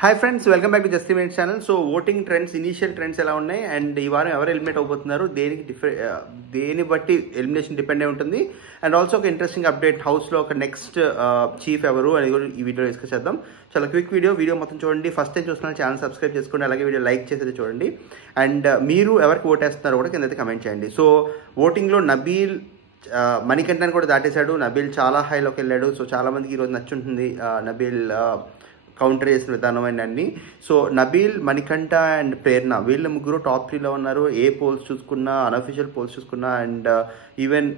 Hi friends, welcome back to just minute channel. So voting trends, initial trends ఎలా ఉన్నాయి and ఈ వారం ఎవరు ఎలిమినేట్ అవబోతున్నారు, దేని బట్టి ఎలిమినేషన్ డిపెండ్ అయి ఉంటుంది. అండ్ ఆల్సో ఒక ఇంట్రెస్టింగ్ అప్డేట్, హౌస్లో ఒక నెక్స్ట్ చీఫ్ ఎవరు అనేది కూడా ఈ వీడియో డిస్కస్ చేద్దాం. చాలా క్విక్ వీడియో మొత్తం చూడండి. ఫస్ట్ టైం చూస్తున్న ఛానల్ సబ్స్క్రైబ్ చేసుకోండి, అలాగే వీడియో లైక్ చేసేది చూడండి. అండ్ మీరు ఎవరికి ఓటేస్తున్నారో కూడా కింద కమెంట్ చేయండి. సో ఓటింగ్లో నబీల్ మణికంఠన్ కూడా దాటేశాడు. నబీల్ చాలా హైలోకి వెళ్ళాడు. సో చాలా మందికి ఈరోజు నచ్చుంటుంది నబీల్ కౌంటర్ చేసిన విధానం అన్ని. సో నబీల్, మణికంఠ అండ్ ప్రేరణ వీళ్ళ ముగ్గురు టాప్ 3లో ఉన్నారు. ఏ పోల్స్ చూసుకున్నా, అన్అఫీషియల్ పోల్స్ చూసుకున్నా. అండ్ ఈవెన్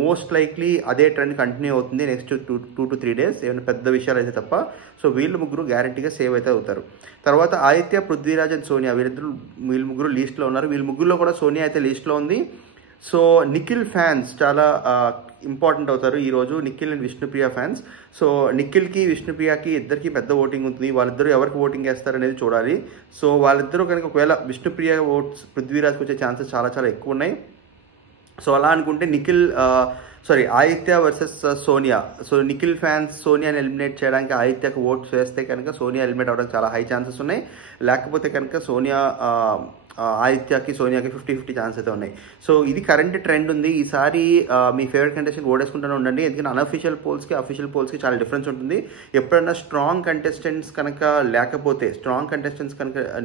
మోస్ట్ లైక్లీ అదే ట్రెండ్ కంటిన్యూ అవుతుంది నెక్స్ట్ 2 to 3 days, ఏమైనా పెద్ద విషయాలు అయితే తప్ప. సో వీళ్ళు ముగ్గురు గ్యారంటీగా సేవ్ అయితే అవుతారు. తర్వాత ఆదిత్య, పృథ్వీరాజ్ అండ్ సోనియా వీళ్ళ ముగ్గురు లీస్ట్లో ఉన్నారు. వీళ్ళ ముగ్గురులో కూడా సోనియా అయితే లీస్ట్లో ఉంది. సో నిఖిల్ ఫ్యాన్స్ చాలా ఇంపార్టెంట్ అవుతారు ఈరోజు, Nikhil and Vishnupriya fans. So నిఖిల్కి, విష్ణుప్రియకి ఇద్దరికి పెద్ద ఓటింగ్ ఉంటుంది. వాళ్ళిద్దరూ ఎవరికి ఓటింగ్ వేస్తారు అనేది చూడాలి. సో వాళ్ళిద్దరూ కనుక ఒకవేళ విష్ణుప్రియ ఓట్స్ పృథ్వీరాజ్కి వచ్చే ఛాన్సెస్ చాలా ఎక్కువ ఉన్నాయి. సో అలా అనుకుంటే Aditya versus Sonia. So Nikhil fans సోనియాని ఎలిమినేట్ చేయడానికి ఆదిత్యకు ఓట్స్ వేస్తే కనుక సోనియా ఎలిమినేట్ అవ్వడానికి చాలా హై ఛాన్సెస్ ఉన్నాయి. లేకపోతే కనుక ఆదిత్యకి, సోనియాకి 50-50 ఛాన్స్ అయితే ఉన్నాయి. సో ఇది కరెంట్ ట్రెండ్ ఉంది. ఈసారి మీ ఫేవరెట్ కంటెస్టెంట్ ఓడేసుకుంటూనే ఉండండి, ఎందుకంటే అన్అఫీషియల్ పోల్స్కి అఫీషియల్ పోల్స్కి చాలా డిఫరెన్స్ ఉంటుంది. ఎప్పుడైనా స్ట్రాంగ్ కంటెస్టెంట్స్ కనుక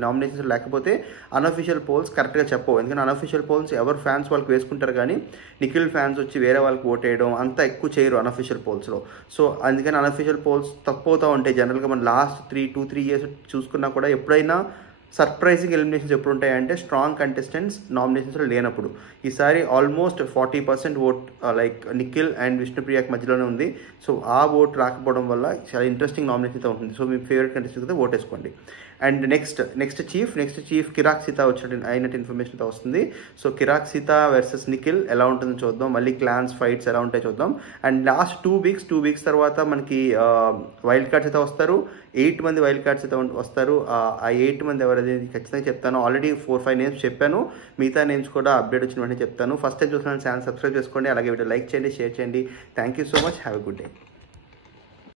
నామినేషన్స్ లేకపోతే అన్అఫీషియల్ పోల్స్ కరెక్ట్గా చెప్పవు. ఎందుకంటే అన్అఫీషియల్ పోల్స్ ఎవరు ఫ్యాన్స్ వాళ్ళకి వేసుకుంటారు, కానీ నిఖిల్ ఫ్యాన్స్ వచ్చి వేరే వాళ్ళకి ఓటేయడం అంత ఎక్కువ చేయరు అన్అఫీషియల్ పోల్స్లో. సో అందుకని అన్అఫీషియల్ పోల్స్ తక్కువవుతూ ఉంటాయి. జనరల్గా మన లాస్ట్ 2-3 years చూసుకున్నా కూడా ఎప్పుడైనా సర్ప్రైజింగ్ ఎలిమినేషన్స్ ఎప్పుడు ఉంటాయంటే స్ట్రాంగ్ కంటెస్టెంట్స్ నామినేషన్స్లో లేనప్పుడు. ఈసారి almost 40% vote like Nikhil and విష్ణుప్రియకి మధ్యలోనే ఉంది. సో ఆ ఓట్ రాకపోవడం వల్ల చాలా ఇంట్రెస్టింగ్ నామినేషన్ అయితే ఉంటుంది. సో మీ ఫేవరెట్ కంటెస్టెంట్ అయితే ఓటేసుకోండి. అండ్ నెక్స్ట్ చీఫ్ కిరాక్ సీత అయినట్టు ఇన్ఫర్మేషన్ అయితే వస్తుంది. సో కిరాక్ సీత వర్సెస్ నిఖిల్ ఎలా ఉంటుందో చూద్దాం. మళ్ళీ క్లాన్స్ ఫైట్స్ ఎలా ఉంటాయో చూద్దాం. అండ్ లాస్ట్ 2 weeks తర్వాత మనకి వైల్డ్ కార్డ్స్ అయితే వస్తారు. 8 మంది వైల్డ్ కార్డ్స్ అయితే వస్తారు. ఆ 8 మంది ఎవరైతే ఖచ్చితంగా చెప్తాను. ఆల్రెడీ 4-5 నేమ్స్ చెప్పాను. మిగతా నేమ్స్ కూడా అప్డేట్ వచ్చిన వెంటనే చెప్తాను. ఫస్ట్ టైం చూసిన ఛానల్ సబ్స్క్రైబ్ చేసుకోండి, అలాగే వీడియో లైక్ చేయండి, షేర్ చేయండి. Thank you so much. Have a good day.